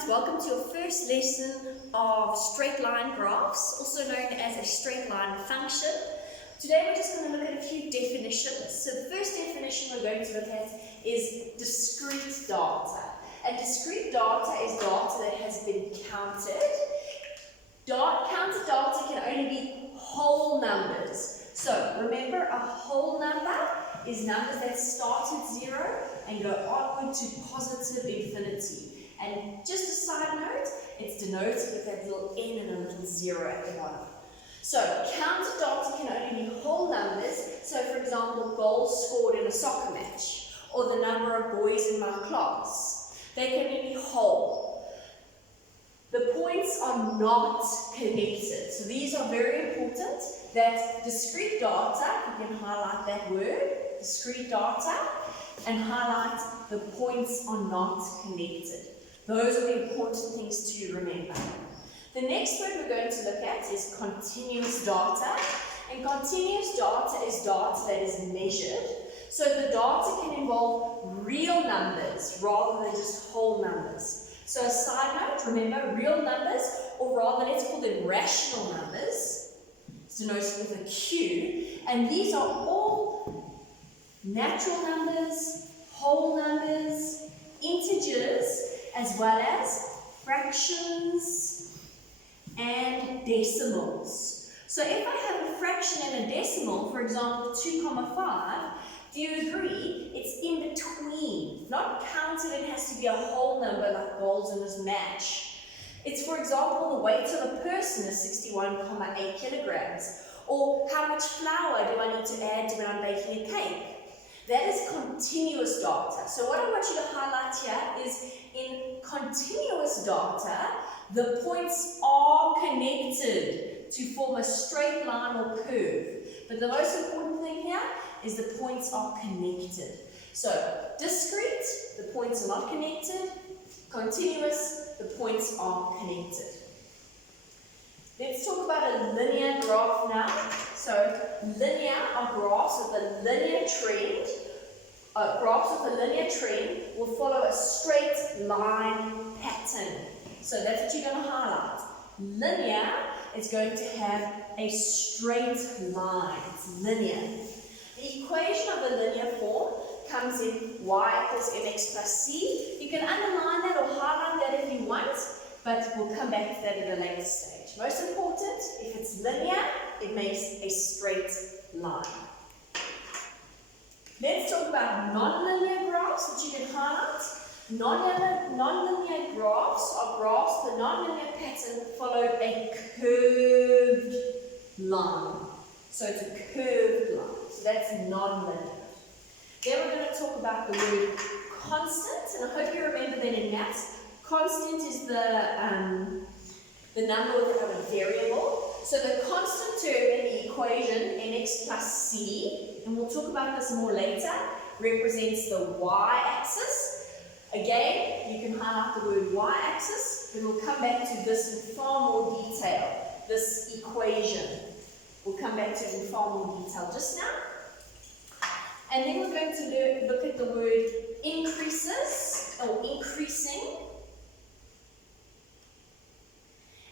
everyone, welcome to your first lesson of straight line graphs, also known as a straight line function. Today we're just going to look at a few definitions. So the first definition we're going to look at is discrete data. And discrete data is data that has been counted. Counted data can only be whole numbers. So remember, a whole number is numbers that start at 0 and go onward to positive infinity. And just a side note, it's denoted with that little n and a little 0 at the bottom. So counted data can only be whole numbers. So for example, goals scored in a soccer match, or the number of boys in my class. They can only be whole. The points are not connected. So these are very important. That discrete data, you can highlight that word, discrete data, and highlight the points are not connected. Those are the important things to remember. The next word we're going to look at is continuous data. And continuous data is data that is measured. So the data can involve real numbers rather than just whole numbers. So a side note, remember real numbers, or rather let's call them rational numbers. It's denoted with a Q. And these are all natural numbers, whole numbers, integers, as well as fractions and decimals. So if I have a fraction and a decimal, for example 2,5, do you agree it's in between? Not counted, it has to be a whole number like goals in this match. It's, for example, the weight of a person is 61,8 kilograms. Or how much flour do I need to add when I'm baking a cake? That is continuous data. So what I want you to highlight here is in continuous data, the points are connected to form a straight line or curve. But the most important thing here is the points are connected. So discrete, the points are not connected. Continuous, the points are connected. Let's talk about a linear graph now. So linear are graphs with a linear trend. Graphs with a linear trend will follow a straight line pattern. So that's what you're going to highlight. Linear is going to have a straight line. It's linear. The equation of a linear form comes in y equals mx plus c. You can underline that or highlight that if you want, but we'll come back to that at a later stage. Most important, if it's linear, it makes a straight line. Let's talk about nonlinear graphs, which you can highlight. Nonlinear graphs are graphs, the nonlinear pattern followed a curved line. So it's a curved line. So that's nonlinear. Then we're going to talk about the word constant, and I hope you remember that in maths. Constant is the number without a variable. So the constant term in the equation, mx plus c, and we'll talk about this more later, represents the y-axis. Again, you can highlight the word y-axis, but we'll come back to this in far more detail, this equation. We'll come back to it in far more detail just now. And then we're going to look at the word increases, or increasing.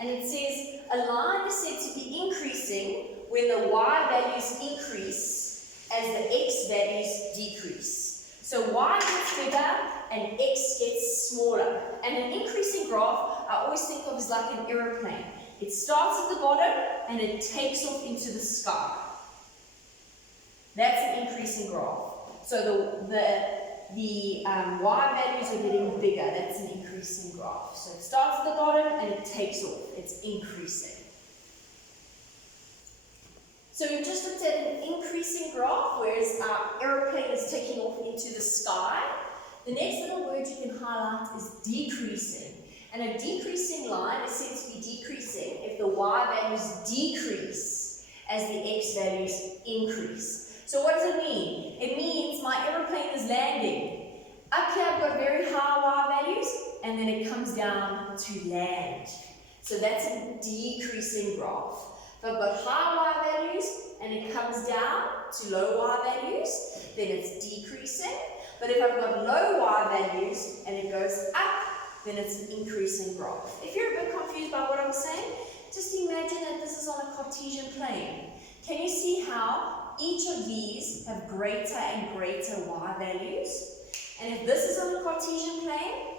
And it says a line is said to be increasing when the y values increase as the x values decrease. So y gets bigger and x gets smaller. And an increasing graph I always think of as like an aeroplane. It starts at the bottom and it takes off into the sky. That's an increasing graph. So the y values are getting bigger. That's an increasing graph. So it starts at the bottom and it takes off. It's increasing. So we've just looked at an increasing graph, whereas our aeroplane is taking off into the sky. The next little word you can highlight is decreasing. And a decreasing line is said to be decreasing if the y values decrease as the x values increase. So what does it mean? It means my aeroplane is landing. Up here I've got very high y values, and then it comes down to land. So that's a decreasing graph. If I've got high y values and it comes down to low y values, then it's decreasing. But if I've got low y values and it goes up then it's an increasing graph. If you're a bit confused by what I'm saying, just imagine that this is on a Cartesian plane. Can you see how each of these have greater and greater y values? And if this is on a Cartesian plane,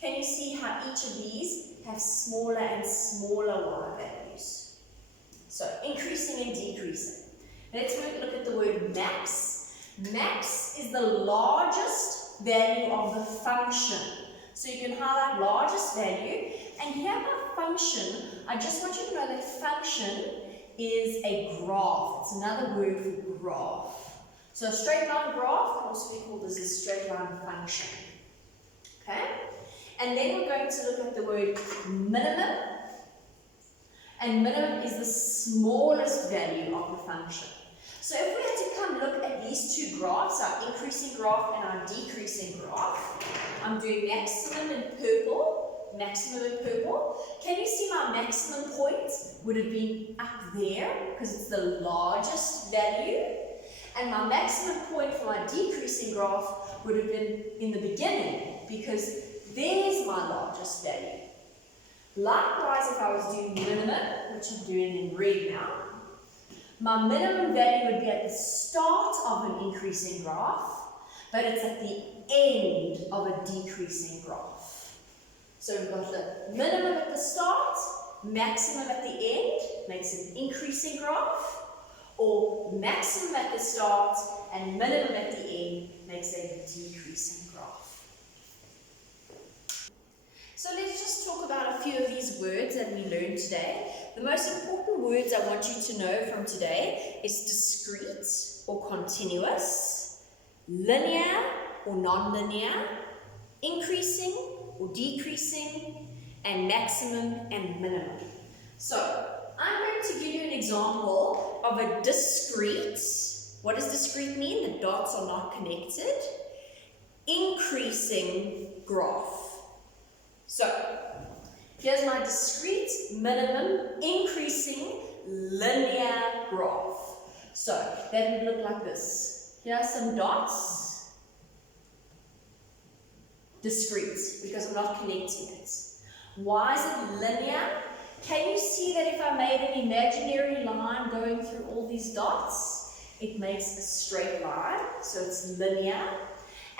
can you see how each of these have smaller and smaller y values? So increasing and decreasing. Let's look at the word max. Max is the largest value of the function. So you can highlight largest value. And here by function, I just want you to know that function is a graph. It's another word for graph. So a straight line graph can also be called as a straight line function. Okay? And then we're going to look at the word minimum. And minimum is the smallest value of the function. So if we had to come look at these two graphs, our increasing graph and our decreasing graph, I'm doing maximum in purple, Can you see my maximum point would have been up there because it's the largest value? And my maximum point for my decreasing graph would have been in the beginning because there's my largest value. Likewise, if I was doing minimum, which I'm doing in red now, my minimum value would be at the start of an increasing graph, but it's at the end of a decreasing graph. So we've got the minimum at the start, maximum at the end, makes an increasing graph, or maximum at the start and minimum at the end makes a decreasing graph. So let's just talk about a few of these words that we learned today. The most important words I want you to know from today is discrete or continuous, linear or non-linear, increasing or decreasing, and maximum and minimum. So I'm going to give you an example of a discrete. What does discrete mean? The dots are not connected. Increasing graph. So here's my discrete, minimum, increasing, linear graph. So that would look like this. Here are some dots. Discrete, because I'm not connecting it. Why is it linear? Can you see that if I made an imaginary line going through all these dots, it makes a straight line, so it's linear.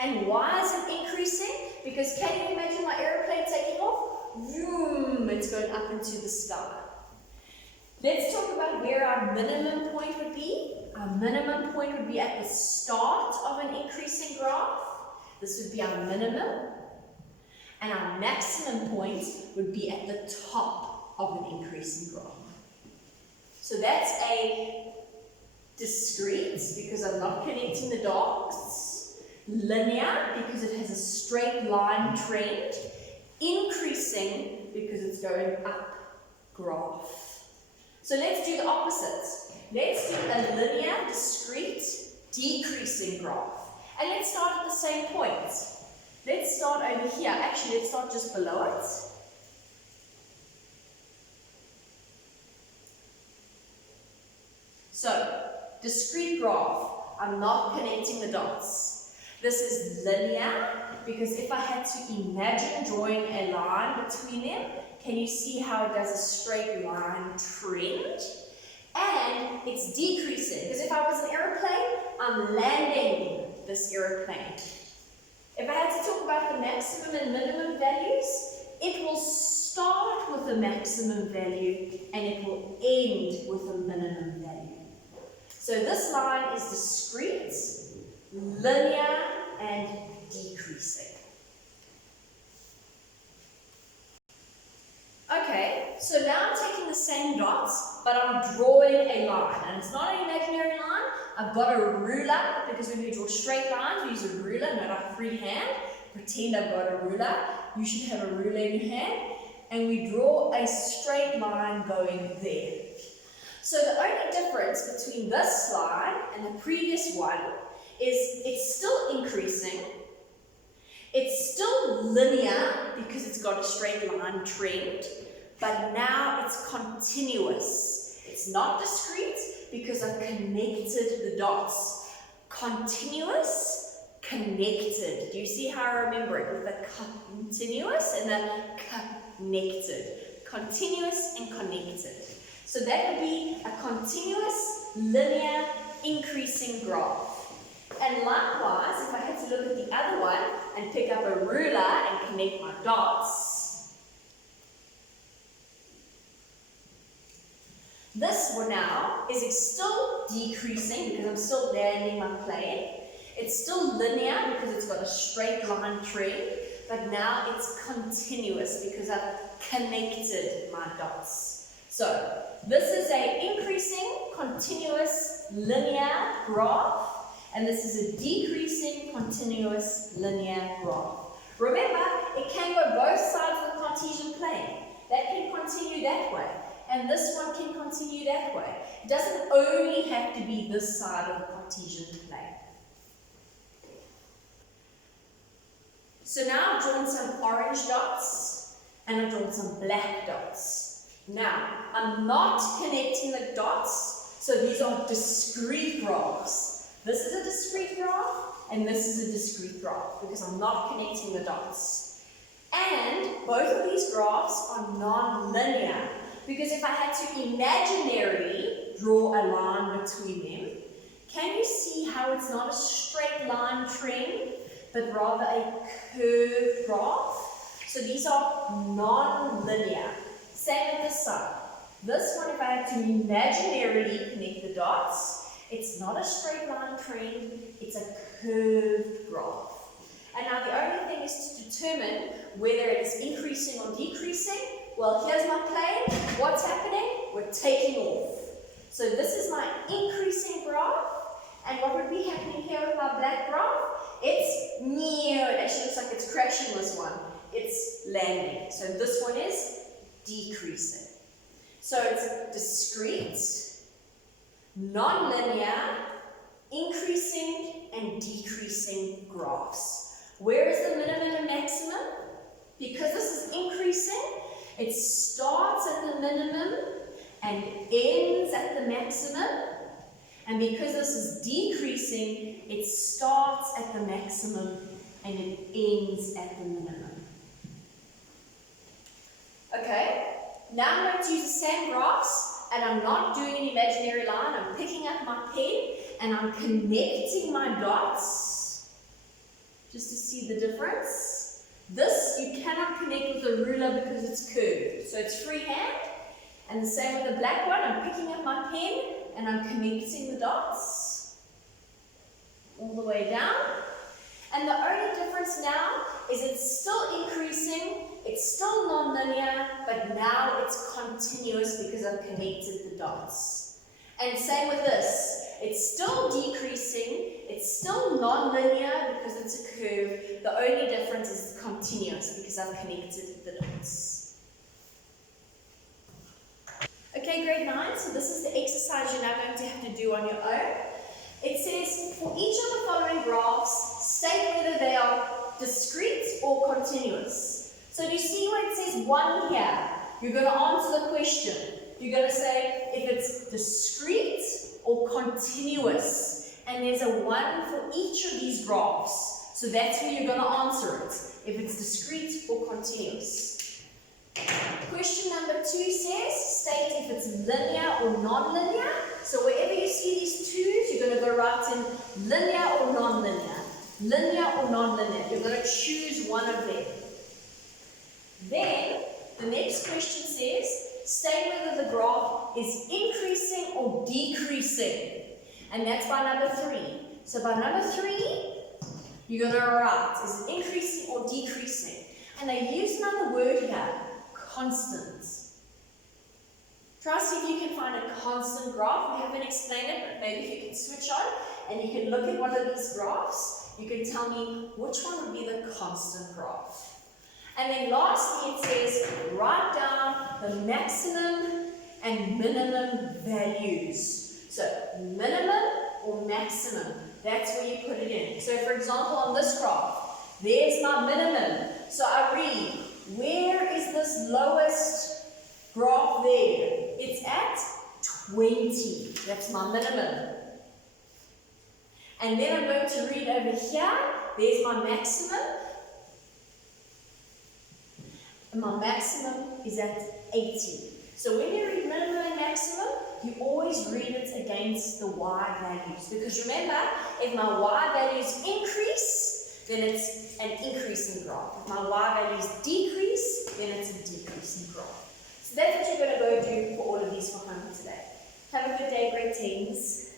And why is it increasing? Because can you imagine my aeroplane taking off? Vroom, it's going up into the sky. Let's talk about where our minimum point would be. Our minimum point would be at the start of an increasing graph. This would be our minimum. And our maximum point would be at the top of an increasing graph. So that's a discrete, because I'm not connecting the dots. Linear, because it has a straight line trend. Increasing, because it's going up graph. So let's do the opposite. Let's do a linear, discrete, decreasing graph. And let's start at the same point. Let's start over here. Actually, let's start just below it. So, discrete graph. I'm not connecting the dots. This is linear, because if I had to imagine drawing a line between them, can you see how it does a straight line trend? And it's decreasing, because if I was an aeroplane, I'm landing this aeroplane. If I had to talk about the maximum and minimum values, it will start with a maximum value and it will end with a minimum value. So this line is discrete, linear, and decreasing. Okay, so now I'm taking the same dots, but I'm drawing a line. And it's not an imaginary line. I've got a ruler, because when we draw straight lines, we use a ruler, not our free hand. Pretend I've got a ruler. You should have a ruler in your hand. And we draw a straight line going there. So the only difference between this line and the previous one is it's still increasing. It's still linear because it's got a straight line trend, but now it's continuous. It's not discrete because I've connected the dots. Continuous, connected. Do you see how I remember it? With the continuous and the connected. Continuous and connected. So that would be a continuous, linear, increasing graph. And likewise, if I had to look at the other one and pick up a ruler and connect my dots, this one now is still decreasing because I'm still landing my plane. It's still linear because it's got a straight line trend, but now it's continuous because I've connected my dots. So this is an increasing, continuous, linear graph, and this is a decreasing, continuous, linear graph. Remember, it can go both sides of the Cartesian plane. That can continue that way, and this one can continue that way. It doesn't only have to be this side of the Cartesian plane. So now I've drawn some orange dots, and I've drawn some black dots. Now, I'm not connecting the dots, so these are discrete graphs. This is a discrete graph, and this is a discrete graph, because I'm not connecting the dots. And both of these graphs are non-linear, because if I had to imaginarily draw a line between them, can you see how it's not a straight line trend, but rather a curved graph? So these are non-linear. Same with this side. This one, if I had to imaginarily connect the dots, it's not a straight line trend, it's a curved graph. And now the only thing is to determine whether it is increasing or decreasing. Well, here's my plane. What's happening? We're taking off. So this is my increasing graph. And what would be happening here with my black graph? It's near. It actually looks like it's crashing this one. It's landing. So this one is decreasing. So it's discrete, non-linear, increasing and decreasing graphs. Where is the minimum and maximum? Because this is increasing, it starts at the minimum and ends at the maximum. And because this is decreasing, it starts at the maximum and it ends at the minimum. Okay, now I'm going to use the same graphs, and I'm not doing an imaginary line. I'm picking up my pen and I'm connecting my dots just to see the difference. This you cannot connect with a ruler because it's curved, so it's freehand. And the same with the black one. I'm picking up my pen and I'm connecting the dots all the way down. And the only difference now is it's still increasing, it's still non-linear, but now it's continuous because I've connected the dots. And same with this. It's still decreasing, it's still non-linear because it's a curve. The only difference is it's continuous because I've connected the dots. Okay, grade 9, so this is the exercise you're now going to have to do on your own. It says, for each of the following graphs, state whether they are discrete or continuous. So do you see where it says 1 here? You're going to answer the question. You're going to say if it's discrete or continuous. And there's a 1 for each of these graphs. So that's where you're going to answer it, if it's discrete or continuous. Question number 2 says, state if it's linear or non-linear. So wherever you see these 2's, you're going to go right in linear or non-linear. Linear or non-linear. You're going to choose one of them. Then, the next question says, state whether the graph is increasing or decreasing. And that's by number 3. So by number 3, you're going to write, is it increasing or decreasing? And they use another word here, constant. Try to see if you can find a constant graph. We haven't explained it, but maybe if you can switch on and you can look at one of these graphs, you can tell me which one would be the constant graph. And then lastly it says, write down the maximum and minimum values. So minimum or maximum, that's where you put it in. So for example on this graph, there's my minimum. So I read, where is this lowest graph there? It's at 20. That's my minimum. And then I'm going to read over here, there's my maximum. And my maximum is at 80. So when you read minimum and maximum, you always read it against the y values. Because remember, if my y values increase, then it's an increasing graph. If my y values decrease, then it's a decreasing graph. So that's what you're going to go do for all of these for home today. Have a good day, grade 10s.